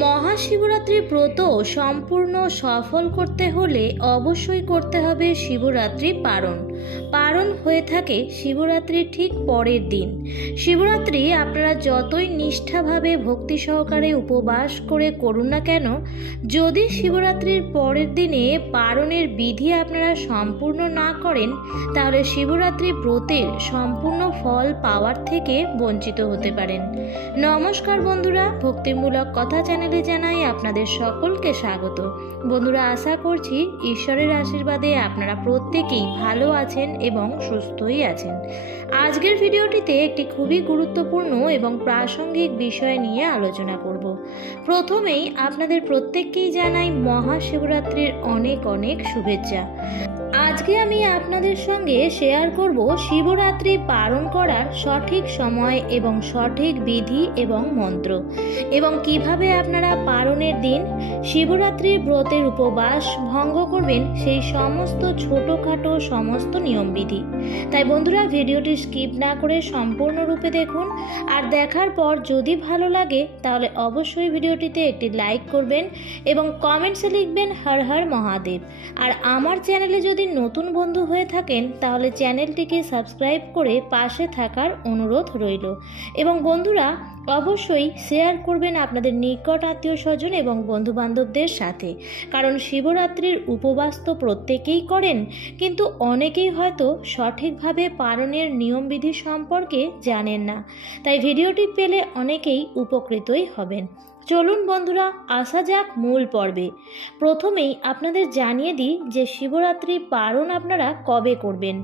মহাশিবরাত্রির ব্রত সম্পূর্ণ সফল করতে হলে অবশ্যই করতে হবে শিবরাত্রি পারণ পারণ হয়ে থাকে শিবরাত্রির ঠিক পরের দিন। শিবরাত্রি আপনারা যতই নিষ্ঠাভাবে ভক্তি সহকারে উপবাস করে করুন না কেন, যদি শিবরাত্রির পরের দিনে পারণের বিধি আপনারা সম্পূর্ণ না করেন, তাহলে শিবরাত্রি ব্রতের সম্পূর্ণ ফল পাওয়ার থেকে বঞ্চিত হতে পারেন। নমস্কার বন্ধুরা, ভক্তিমূলক কথা চ্যানেলে জানাই আপনাদের সকলকে স্বাগত। বন্ধুরা, আশা করছি ঈশ্বরের আশীর্বাদে আপনারা প্রত্যেকেই ভালো আছেন। এবং সুস্থই আছেন। আজকের ভিডিওটিতে একটি খুবই গুরুত্বপূর্ণ এবং প্রাসঙ্গিক বিষয় নিয়ে আলোচনা করব। প্রথমেই আপনাদের প্রত্যেককেই জানাই মহাশিবরাত্রির অনেক অনেক শুভেচ্ছা। আজকে আমি আপনাদের সঙ্গে শেয়ার করব শিবরাত্রি পালন করার সঠিক সময় এবং সঠিক বিধি এবং মন্ত্র এবং কীভাবে আপনারা পালনের দিন শিবরাত্রির ব্রতের উপবাস ভঙ্গ করবেন সেই সমস্ত ছোটোখাটো সমস্ত নিয়মবিধি। তাই বন্ধুরা ভিডিওটি স্কিপ না করে সম্পূর্ণরূপে দেখুন। আর দেখার পর যদি ভালো লাগে, তাহলে অবশ্যই ভিডিওটিতে একটি লাইক করবেন এবং কমেন্টসে লিখবেন হর হর মহাদেব। আর আমার চ্যানেলে যদি নতুন বন্ধু হয়ে থাকেন, তাহলে চ্যানেলটিকে সাবস্ক্রাইব করে পাশে থাকার অনুরোধ রইল। এবং বন্ধুরা অবশ্যই শেয়ার করবেন আপনাদের নিকট আত্মীয় স্বজন এবং বন্ধুবান্ধবদের সাথে। কারণ শিবরাত্রির উপবাস তো প্রত্যেকেই করেন, কিন্তু অনেকেই হয়তো সঠিকভাবে পালনের নিয়মবিধি সম্পর্কে জানেন না। তাই ভিডিওটি পেলে অনেকেই উপকৃতই হবেন। চলুন বন্ধুরা, আসা যাক মূল পর্বে। প্রথমেই আপনাদের জানিয়ে দিই যে শিবরাত্রি পালন আপনারা কবে করবেন।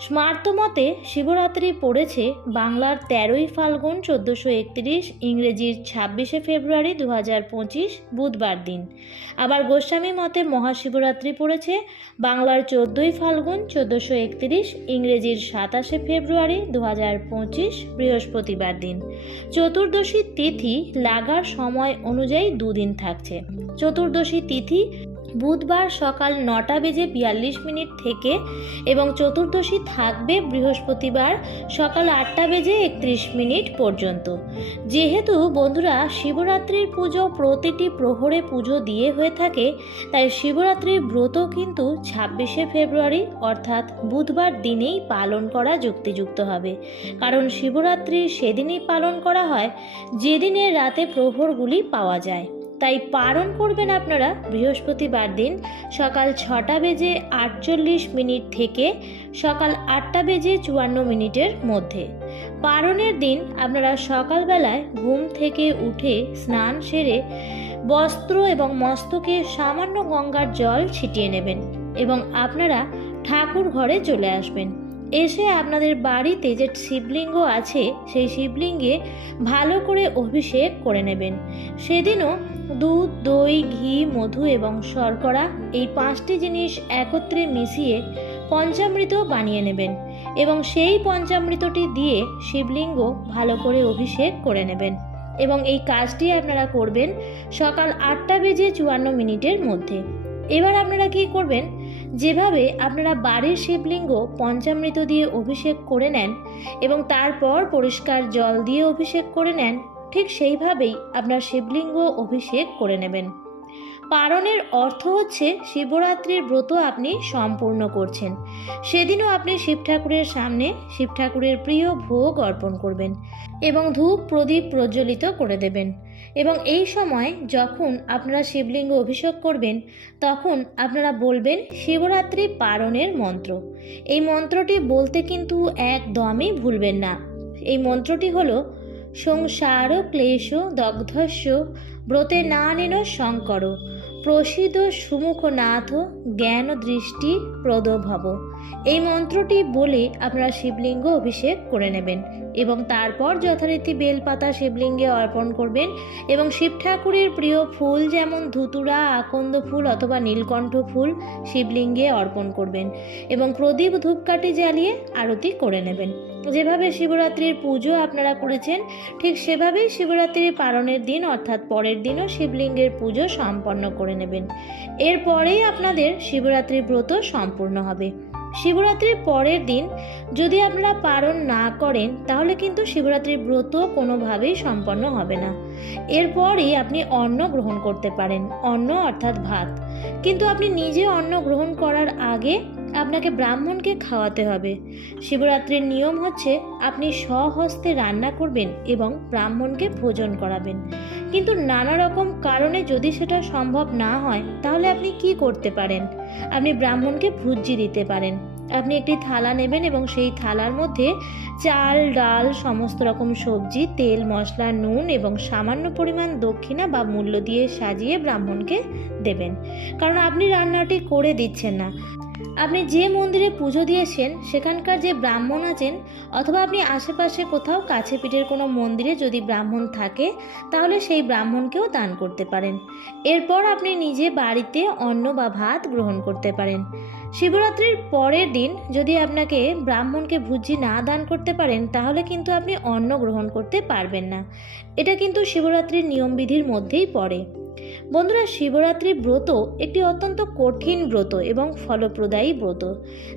স্মার্ত মতে শিবরাত্রি পড়েছে বাংলার তেরোই ফাল্গুন চোদ্দোশো একত্রিশ ইংরেজির ছাব্বিশে ফেব্রুয়ারি দু হাজার পঁচিশ বুধবার দিন। আবার গোস্বামী মতে মহাশিবরাত্রি পড়েছে বাংলার চোদ্দোই ফাল্গুন চোদ্দোশো একত্রিশ ইংরেজির সাতাশে ফেব্রুয়ারি দু হাজার পঁচিশ বৃহস্পতিবার দিন। চতুর্দশী তিথি লাগার সময় অনুযায়ী দুদিন থাকছে। চতুর্দশী তিথি বুধবার সকাল নটা বেজে বিয়াল্লিশ মিনিট থেকে এবং চতুর্দশী থাকবে বৃহস্পতিবার সকাল আটটা বেজে একত্রিশ মিনিট পর্যন্ত। যেহেতু বন্ধুরা শিবরাত্রির পুজো প্রতিটি প্রহরে পুজো দিয়ে হয়ে থাকে, তাই শিবরাত্রির ব্রত কিন্তু ছাব্বিশে ফেব্রুয়ারি অর্থাৎ বুধবার দিনেই পালন করা যুক্তিযুক্ত হবে। কারণ শিবরাত্রি সেদিনই পালন করা হয় যেদিনে রাতে প্রহরগুলি পাওয়া যায়। তাই পালন করবেন আপনারা বৃহস্পতিবার দিন সকাল ছটা বেজে আটচল্লিশ মিনিট থেকে সকাল আটটা বেজে চুয়ান্ন মিনিটের মধ্যে। পারণের দিন আপনারা সকালবেলায় ঘুম থেকে উঠে স্নান সেরে বস্ত্র এবং মস্তকে সামান্য গঙ্গার জল ছিটিয়ে নেবেন এবং আপনারা ঠাকুর ঘরে চলে আসবেন। এসে আপনাদের বাড়িতে যে শিবলিঙ্গ আছে, সেই শিবলিঙ্গে ভালো করে অভিষেক করে নেবেন। সেদিনও দুধ, দই, ঘি, মধু এবং শর্করা এই পাঁচটি জিনিস একত্রে মিশিয়ে পঞ্চামৃত বানিয়ে নেবেন এবং সেই পঞ্চামৃতটি দিয়ে শিবলিঙ্গ ভালো করে অভিষেক করে নেবেন। এবং এই কাজটি আপনারা করবেন সকাল আটটা বেজে চুয়ান্ন মিনিটের মধ্যে। এবার আপনারা কি করবেন? যেভাবে আপনারা বাড়ির শিবলিঙ্গ পঞ্চামৃত দিয়ে অভিষেক করে নেন এবং তারপর পরিষ্কার জল দিয়ে অভিষেক করে নেন, ঠিক সেইভাবেই আপনার শিবলিঙ্গ অভিষেক করে নেবেন। পারণের অর্থ হচ্ছে শিবরাত্রির ব্রত আপনি সম্পূর্ণ করছেন। সেদিনও আপনি শিব ঠাকুরের সামনে শিব ঠাকুরের প্রিয় ভোগ অর্পণ করবেন এবং ধূপ প্রদীপ প্রজ্বলিত করে দেবেন। এবং এই সময় যখন আপনারা শিবলিঙ্গ অভিষেক করবেন, তখন আপনারা বলবেন শিবরাত্রি পারণের মন্ত্র। এই মন্ত্রটি বলতে কিন্তু একদমই ভুলবেন না। এই মন্ত্রটি হলো, সংসার ক্লেশ দগ্ধস্য ব্রতে না নেন শঙ্কর। প্রসিদ্ধ সুমুখনাথ জ্ঞান দৃষ্টি প্রদভব। এই মন্ত্রটি বলে আপনারা শিবলিঙ্গ অভিষেক করে নেবেন। এবং তারপর যথারীতি বেলপাতা, শিবলিঙ্গে অর্পণ করবেন এবং শিব ঠাকুরের প্রিয় ফুল যেমন ধুতুরা, আকন্দ ফুল অথবা নীলকণ্ঠ ফুল শিবলিঙ্গে অর্পণ করবেন এবং প্রদীপ ধূপকাঠি জ্বালিয়ে আরতি করে নেবেন। যেভাবে শিবরাত্রির পুজো আপনারা করেছেন, ঠিক সেভাবেই শিবরাত্রির পালনের দিন অর্থাৎ পরের দিনও শিবলিঙ্গের পুজো সম্পন্ন করে নেবেন। এরপরেই আপনাদের শিবরাত্রি ব্রত সম্পূর্ণ হবে। শিবরাত্রির পরের দিন যদি আপনারা পালন না করেন, তাহলে কিন্তু শিবরাত্রির ব্রত কোনোভাবেই সম্পন্ন হবে না। এরপরই আপনি অন্ন গ্রহণ করতে পারেন, অন্ন অর্থাৎ ভাত। কিন্তু আপনি নিজে অন্ন গ্রহণ করার আগে আপনাকে ব্রাহ্মণকে খাওয়াতে হবে। শিবরাত্রির নিয়ম হচ্ছে, আপনি স্বহস্তে রান্না করবেন এবং ব্রাহ্মণকে ভোজন করাবেন। কিন্তু নানা রকম কারণে যদি সেটা সম্ভব না হয়, তাহলে আপনি কি করতে পারেন? আপনি ব্রাহ্মণকে ভুজ্জি দিতে পারেন। আপনি একটি থালা নেবেন এবং সেই থালার মধ্যে চাল, ডাল, সমস্ত রকম সবজি, তেল, মশলা, নুন এবং সামান্য পরিমাণ দক্ষিণা বা মূল্য দিয়ে সাজিয়ে ব্রাহ্মণকে দেবেন। কারণ আপনি রান্নাটি করে দিচ্ছেন না। আপনি যে মন্দিরে পুজো দিয়েছেন, সেখানকার যে ব্রাহ্মণ আছেন, অথবা আপনি আশেপাশে কোথাও কাছে পিঠের কোনো মন্দিরে যদি ব্রাহ্মণ থাকে, তাহলে সেই ব্রাহ্মণকেও দান করতে পারেন। এরপর আপনি নিজে বাড়িতে অন্ন বা ভাত গ্রহণ করতে পারেন। শিবরাত্রির পরের দিন যদি আপনাকে ব্রাহ্মণকে ভুজি না দান করতে পারেন, তাহলে কিন্তু আপনি অন্ন গ্রহণ করতে পারবেন না। এটা কিন্তু শিবরাত্রির নিয়মবিধির মধ্যেই পড়ে। বন্ধুরা, শিবরাত্রি ব্রত একটি অত্যন্ত কঠিন ব্রত এবং ফলপ্রদায়ী ব্রত।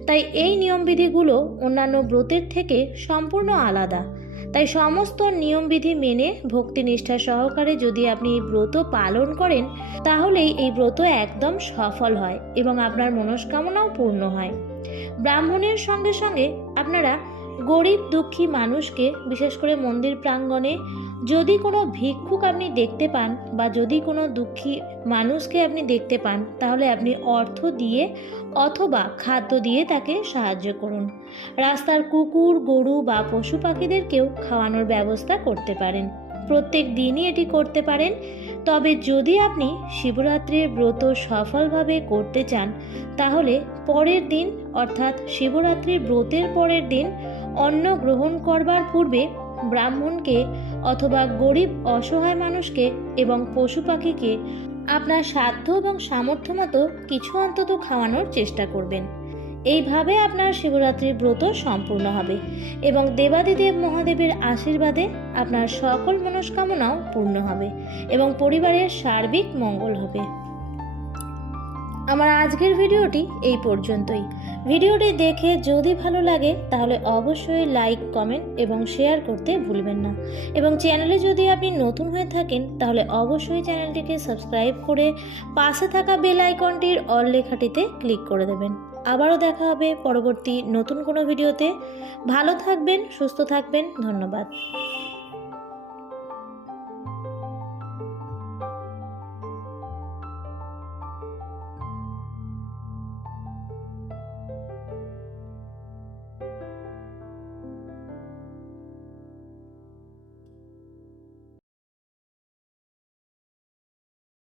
তাই এই নিয়মবিধিগুলো অন্যান্য ব্রতের থেকে সম্পূর্ণ আলাদা। তাই সমস্ত নিয়মবিধি মেনে ভক্তি ভক্তিনিষ্ঠা সহকারে যদি আপনি এই ব্রত পালন করেন, তাহলেই এই ব্রত একদম সফল হয় এবং আপনার মনস্কামনাও পূর্ণ হয়। ব্রাহ্মণের সঙ্গে সঙ্গে আপনারা গরিব দুঃখী মানুষকে, বিশেষ করে মন্দির প্রাঙ্গণে যদি কোনো ভিক্ষুক আপনি দেখতে পান বা যদি কোনো দুঃখী মানুষকে আপনি দেখতে পান, তাহলে আপনি অর্থ দিয়ে অথবা খাদ্য দিয়ে তাকে সাহায্য করুন। রাস্তার কুকুর, গরু বা পশু পাখিদেরকেও খাওয়ানোর ব্যবস্থা করতে পারেন। প্রত্যেক দিনই এটি করতে পারেন। তবে যদি আপনি শিবরাত্রির ব্রত সফলভাবে করতে চান, তাহলে পরের দিন, অর্থাৎ শিবরাত্রির ব্রতের পরের দিন, অন্ন গ্রহণ করবার পূর্বে ব্রাহ্মণকে অথবা গরিব অসহায় মানুষকে এবং পশু পাখিকে আপনার সাধ্য এবং সামর্থ্য মতো কিছু অন্তত খাওয়ানোর চেষ্টা করবেন। এইভাবে আপনার শিবরাত্রির ব্রত সম্পূর্ণ হবে এবং দেবাদিদেব মহাদেবের আশীর্বাদে আপনার সকল মনস্কামনাও পূর্ণ হবে এবং পরিবারের সার্বিক মঙ্গল হবে। আমার আজকের ভিডিওটি এই পর্যন্তই। ভিডিওটি দেখে যদি ভালো লাগে, তাহলে অবশ্যই লাইক কমেন্ট এবং শেয়ার করতে ভুলবেন না। এবং চ্যানেলে যদি আপনি নতুন হয়ে থাকেন, তাহলে অবশ্যই চ্যানেলটিকে সাবস্ক্রাইব করে পাশে থাকা বেল আইকনটির অল লেখাটিতে ক্লিক করে দেবেন। আবারও দেখা হবে পরবর্তী নতুন কোনো ভিডিওতে। ভালো থাকবেন, সুস্থ থাকবেন, ধন্যবাদ।